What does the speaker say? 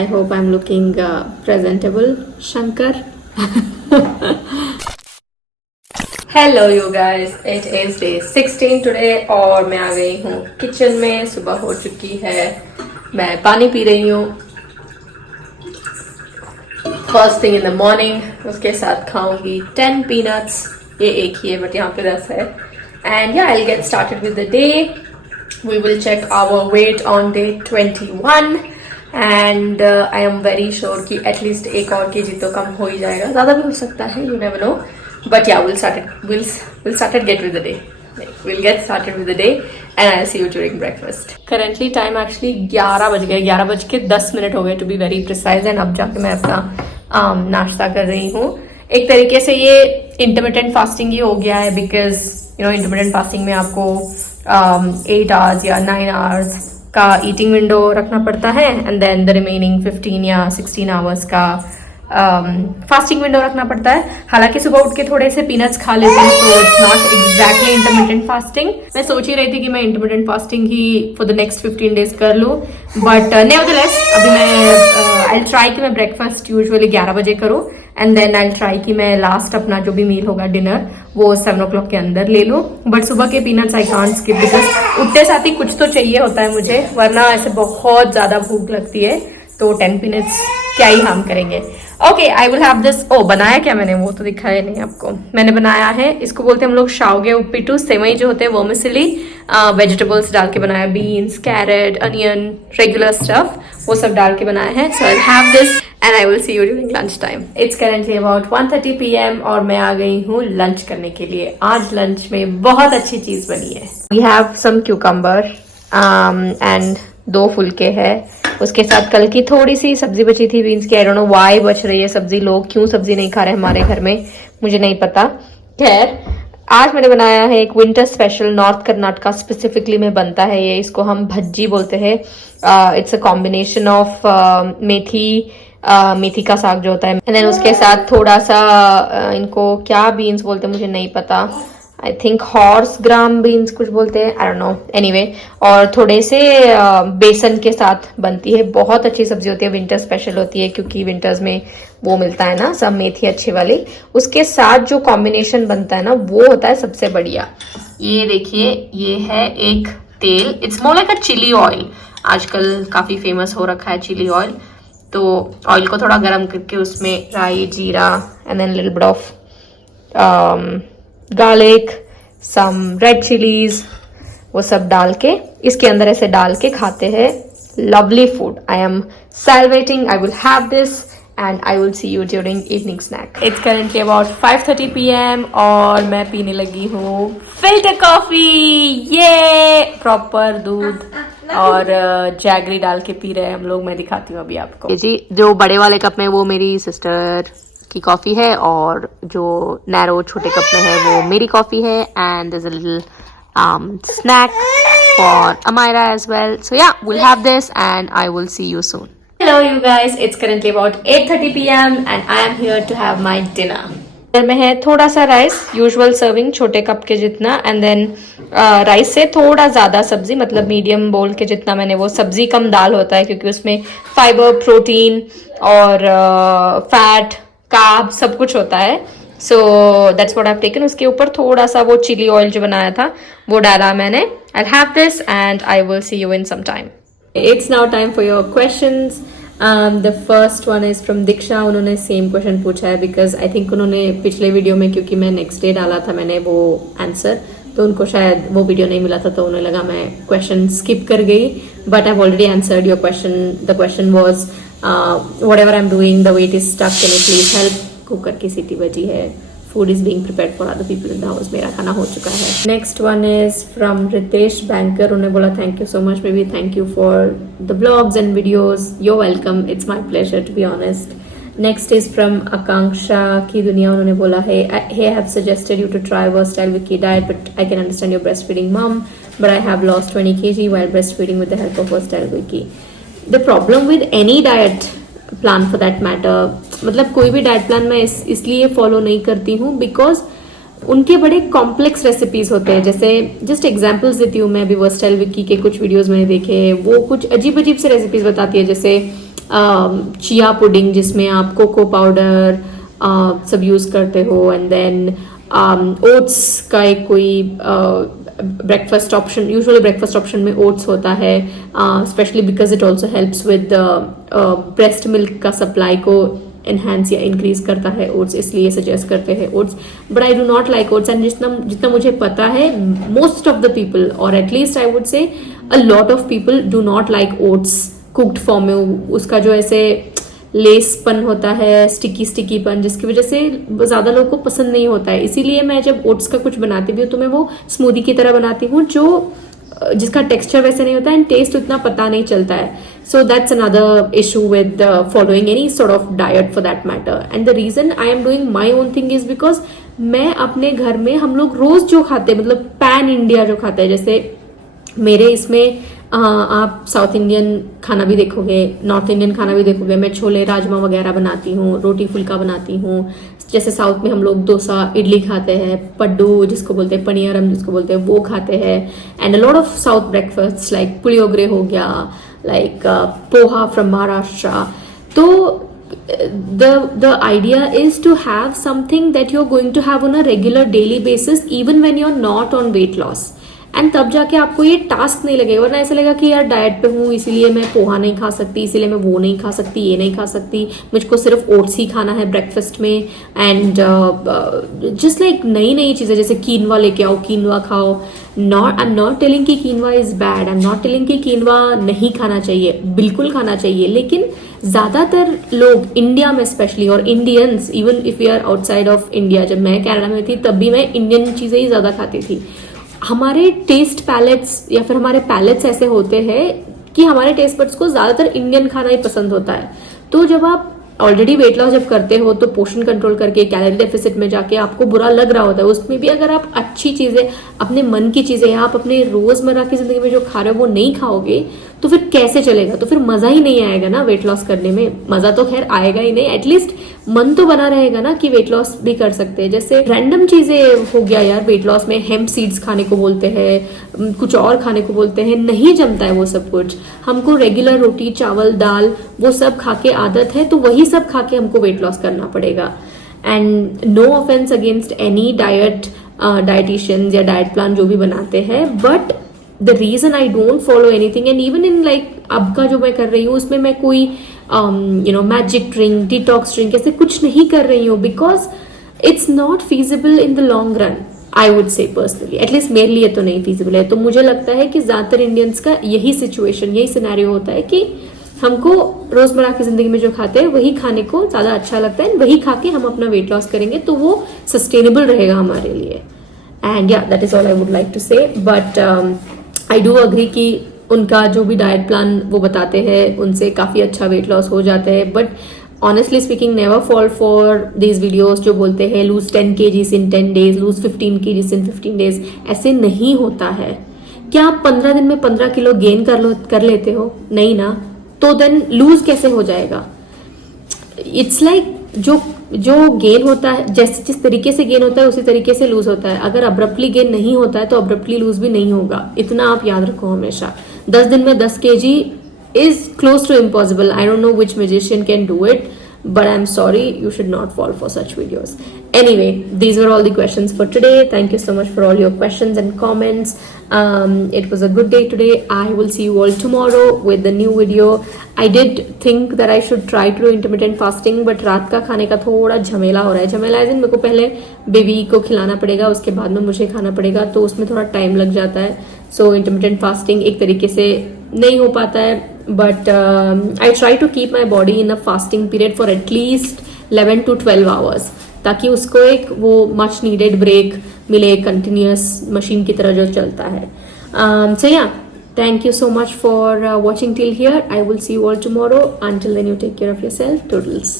I hope I'm looking presentable, Shankar. Hello you guys, it is day 16 today और मैं आ गई हूँ kitchen में। सुबह हो चुकी है, मैं पानी पी रही हूँ first thing in the morning. उसके साथ खाऊंगी 10 पीनट्स, ये एक ही है बट यहाँ पे 10 है। एंड या I get started with the day. We will check our weight on day 21 and I am very sure कि एटलीस्ट 1 और केजी तो कम हो ही जाएगा, ज्यादा भी हो सकता है, you never know. But yeah, we'll get with the day. We'll get started with the day and I'll see you during breakfast. Currently time actually 11 बज गए, 11 बज के 10 मिनट हो गए to be very precise। and अब जाके मैं अपना नाश्ता कर रही हूँ। एक तरीके से ये intermittent fasting ही हो गया है because you know intermittent fasting में आपको 8 hours या 9 hours का eating window रखना पड़ता है and then the remaining 15 या 16 hours का फास्टिंग विंडो रखना पड़ता है। हालांकि सुबह उठ के थोड़े से पीनट्स खा लेते हैं तो it's not exactly intermittent fasting. मैं सोच ही रही थी कि मैं intermittent fasting he for the next 15 days कर लूँ, बट नेवरदलेस अभी मैं आई ट्राई कि मैं ब्रेकफास्ट यूजुअली 11 बजे करूँ एंड देन आई ट्राई कि मैं लास्ट अपना जो भी मील होगा डिनर वो 7 o'clock के अंदर ले लूँ। बट सुबह के peanuts I can't skip because उठते साथ ही कुछ तो चाहिए होता है मुझे, वरना ऐसे बहुत ज्यादा भूख लगती है तो 10 पीनट्स क्या ही हम करेंगे। Okay, I will have this. Oh, बनाया क्या मैंने वो तो दिखाया नहीं आपको। मैंने बनाया है, इसको बोलते हैं हम लोग शावगे उप्पिटू, सेवई जो होते हैं वर्मिसेली, वेजिटेबल्स डाल के बनाया, beans, carrot, onion, regular stuff, वो सब डाल के बनाया है। So I have this and I will see you during lunch time. It's currently about 1:30 PM और मैं आ गई हूँ लंच करने के लिए। आज लंच में बहुत अच्छी चीज बनी है। We have some cucumber and 2 फुलके है। उसके साथ कल की थोड़ी सी सब्जी बची थी बीन्स की। आई डोंट नो व्हाई बच रही है सब्जी, लोग क्यों सब्जी नहीं खा रहे हमारे घर में, मुझे नहीं पता। खैर, आज मैंने बनाया है एक winter special, north Karnataka specifically में बनता है ये, इसको हम भज्जी बोलते हैं। इट्स अ कॉम्बिनेशन ऑफ मेथी का साग जो होता है एंड देन उसके साथ थोड़ा सा इनको क्या बीन्स बोलते हैं मुझे नहीं पता, I think horse gram beans कुछ बोलते हैं, आई डोंट नो, एनीवे। और थोड़े से बेसन के साथ बनती है। बहुत अच्छी सब्जी होती है, विंटर स्पेशल होती है क्योंकि विंटर्स में वो मिलता है ना सब मेथी अच्छी वाली। उसके साथ जो कॉम्बिनेशन बनता है ना वो होता है सबसे बढ़िया। ये देखिए, ये है एक तेल, it's more like a chilli oil. आजकल काफी फेमस हो रखा है चिली ऑयल। तो ऑयल को थोड़ा गर्म करके उसमें राई, जीरा and then little bit of garlic, some red chillies, वो सब डाल के इसके अंदर ऐसे डाल के खाते हैं। Lovely food, I am salivating, I will have this and I will see you during evening snack. It's currently about 5:30 PM और मैं पीने लगी हूँ फिल्टर कॉफी। ये प्रॉपर दूध और जैगरी डाल के पी रहे हैं हम लोग। मैं दिखाती हूँ अभी आपको जी। जो बड़े वाले कप में वो मेरी सिस्टर की कॉफी है और जो नैरो छोटे कप में है वो मेरी कॉफी है and there is a little snack for Amira as well. So yeah, we'll have this and I will see you soon. Hello you guys, it's currently about 8:30 PM and I am here to have my dinner. इधर में है थोड़ा सा rice, usual serving छोटे cup के जितना, and then rice से थोड़ा ज्यादा सब्जी, मतलब मीडियम बोल के जितना मैंने, वो सब्जी कम दाल होता है क्योंकि उसमें फाइबर, प्रोटीन और फैट, कार्ब सब कुछ होता है। So that's what I have taken. उसके ऊपर थोड़ा सा वो चिली ऑयल जो बनाया था वो डाला मैंने। I have this and I will see you in some time. It's now time for your questions. The first one is from Diksha. उन्होंने सेम क्वेश्चन पूछा है बिकॉज आई थिंक उन्होंने पिछले वीडियो में, क्योंकि मैं नेक्स्ट डे डाला था मैंने वो आंसर, तो उनको शायद वो वीडियो नहीं मिला था तो उन्हें लगा मैं क्वेश्चन स्किप कर गई, but I have already answered your question. The question was whatever I am doing the weight is stuck, can you please help. Cooker की सीटी बजी है, food is being prepared for other people in the house. मेरा खाना हो चुका है। Next one is from Ritesh banker. उन्होंने बोला thank you so much, maybe thank you for the blogs and videos. You welcome, it's my pleasure to be honest. Next is from Akanksha की दुनिया। उन्होंने बोला है hey, I have suggested you to try Versatile Wiki diet, but I can understand your breastfeeding mom, but I have lost 20 kg while breastfeeding with the help of Versatile Wiki. The problem with any diet plan for that matter, मतलब कोई भी diet plan मैं इसलिए follow नहीं करती हूँ because उनके बड़े कॉम्प्लेक्स रेसिपीज होते हैं। जैसे जस्ट एग्जांपल्स देती हूँ मैं, भी वर्सटाइल विकी के कुछ वीडियोस मैंने देखे, वो कुछ अजीब अजीब से रेसिपीज बताती है, जैसे चिया पुडिंग जिसमें आप कोको पाउडर सब यूज़ करते हो, एंड देन ओट्स का एक कोई breakfast option, usually breakfast option में ओट्स होता है, specially because it also helps with breast milk का सप्लाई को एनहांस या इंक्रीज करता है ओट्स, इसलिए सजेस्ट करते हैं oats. But I do not like oats, and जितना मुझे पता है मोस्ट ऑफ द पीपल, और at least I would say a lot of people do not like oats cooked form में. उसका जो ऐसे लेसपन होता है, स्टिकीपन, जिसकी वजह से ज्यादा लोगों को पसंद नहीं होता है. इसीलिए मैं जब ओट्स का कुछ बनाती भी हूँ तो मैं वो स्मूदी की तरह बनाती हूँ, जिसका टेक्सचर वैसे नहीं होता है एंड टेस्ट उतना पता नहीं चलता है. So that's another issue with following any sort of diet for that matter. And the reason I am doing my own thing is because मैं अपने घर में, हम लोग रोज जो खाते हैं, मतलब पैन इंडिया जो खाते हैं, जैसे मेरे इसमें आप साउथ इंडियन खाना भी देखोगे, नॉर्थ इंडियन खाना भी देखोगे. मैं छोले राजमा वगैरह बनाती हूँ, रोटी फुल्का बनाती हूँ. जैसे साउथ में हम लोग डोसा इडली खाते हैं, पड्डू जिसको बोलते हैं, पनियारम जिसको बोलते हैं, वो खाते हैं. And a lot of south breakfast like puliyogare हो गया, लाइक पोहा फ्रॉम महाराष्ट्र. तो the idea is to have something that you're going to have on a regular daily basis even when you're not on weight loss. And तब जाके आपको ये task नहीं लगेगा, वरना ऐसा लगेगा कि यार डाइट पे हूँ इसीलिए मैं पोहा नहीं खा सकती, इसीलिए मैं वो नहीं खा सकती, ये नहीं खा सकती, मुझको सिर्फ ओट्स ही खाना है ब्रेकफास्ट में. एंड जस्ट लाइक नई नई चीजें, जैसे कीनवा लेके आओ, कीनवा खाओ. आई एम नॉट टेलिंग कि quinoa is bad, I am not telling कि कीनवा नहीं खाना चाहिए, बिल्कुल खाना चाहिए. लेकिन ज्यादातर लोग इंडिया में स्पेशली, और Indians, even if you are outside of India, जब मैं कनाडा में थी तब भी मैं इंडियन चीजें ही ज्यादा खाती थी. हमारे टेस्ट पैलेट्स या फिर हमारे पैलेट्स ऐसे होते हैं कि हमारे टेस्ट बड्स को ज्यादातर इंडियन खाना ही पसंद होता है. तो जब आप ऑलरेडी वेट लॉस जब करते हो तो पोषण कंट्रोल करके कैलोरी डेफिसिट में जाके आपको बुरा लग रहा होता है, उसमें भी अगर आप अच्छी चीजें, अपने मन की चीजें, आप अपने रोजमर्रा की जिंदगी में जो खा रहे हो वो नहीं खाओगे तो फिर कैसे चलेगा? तो फिर मजा ही नहीं आएगा ना वेट लॉस करने में. मजा तो खैर आएगा ही नहीं, एटलीस्ट मन तो बना रहेगा ना कि वेट लॉस भी कर सकते हैं. जैसे रैंडम चीजें हो गया यार वेट लॉस में, हेम्प सीड्स खाने को बोलते हैं, कुछ और खाने को बोलते हैं, नहीं जमता है वो सब कुछ. हमको रेगुलर रोटी चावल दाल वो सब खा के आदत है, तो वही सब खा के हमको वेट लॉस करना पड़ेगा. And no offence against any dieticians या डाइट प्लान जो भी बनाते हैं, but the reason I don't follow anything, and even in like अब का जो मैं कर रही हूँ उसमें मैं कोई मैजिक ड्रिंक, डिटॉक्स ड्रिंक ऐसे कुछ नहीं कर रही हूँ, because it's not feasible in the long run. I would say personally, at least मेरे लिए तो नहीं फीजिबल है. तो मुझे लगता है कि ज्यादातर इंडियंस का यही सिचुएशन, यही सिनेरियो होता है कि हमको रोजमर्रा की जिंदगी में जो खाते हैं वही खाने को ज्यादा अच्छा लगता है, वही खा के हम अपना वेट लॉस करेंगे तो वो सस्टेनेबल रहेगा हमारे लिए. And yeah that is all I would like to say. But I do agree कि उनका जो भी डाइट प्लान वो बताते हैं उनसे काफी अच्छा वेट लॉस हो जाता है. But honestly speaking, never fall for these videos जो बोलते हैं lose 10 kgs in 10 days, lose 15 kgs in 15 days. ऐसे नहीं होता है. क्या आप 15 दिन में 15 किलो गेन कर लेते हो? नहीं ना. तो देन लूज कैसे हो जाएगा? इट्स लाइक जो गेन होता है, जैसे जिस तरीके से गेन होता है उसी तरीके से लूज होता है. अगर अब्रप्टली गेन नहीं होता है तो अब्रप्टली लूज भी नहीं होगा. इतना आप याद रखो हमेशा. 10 दिन में 10 kg is close to impossible. I don't know which magician can do it, but I'm sorry, you should not fall for such videos. Anyway, these were all the questions for today. Thank you so much for all your questions and comments. It was a good day today. I will see you all tomorrow with the new video. I did think that I should try to do intermittent fasting, but रात का खाने का थोड़ा झमेला हो रहा है. झमेला मेरे को पहले बेबी को खिलाना पड़ेगा, उसके बाद में मुझे खाना पड़ेगा, तो उसमें थोड़ा टाइम लग जाता है. सो इंटरमिटेंट फास्टिंग एक तरीके से नहीं हो पाता है. But I try to keep my body in a fasting period for at least 11 to 12 hours, ताकि उसको एक वो मच नीडेड ब्रेक मिले, कंटिन्यूअस मशीन की तरह जो चलता है. सो या, thank you so much for watching till here. I will see you all tomorrow. Until then, you take care of yourself. Toodles.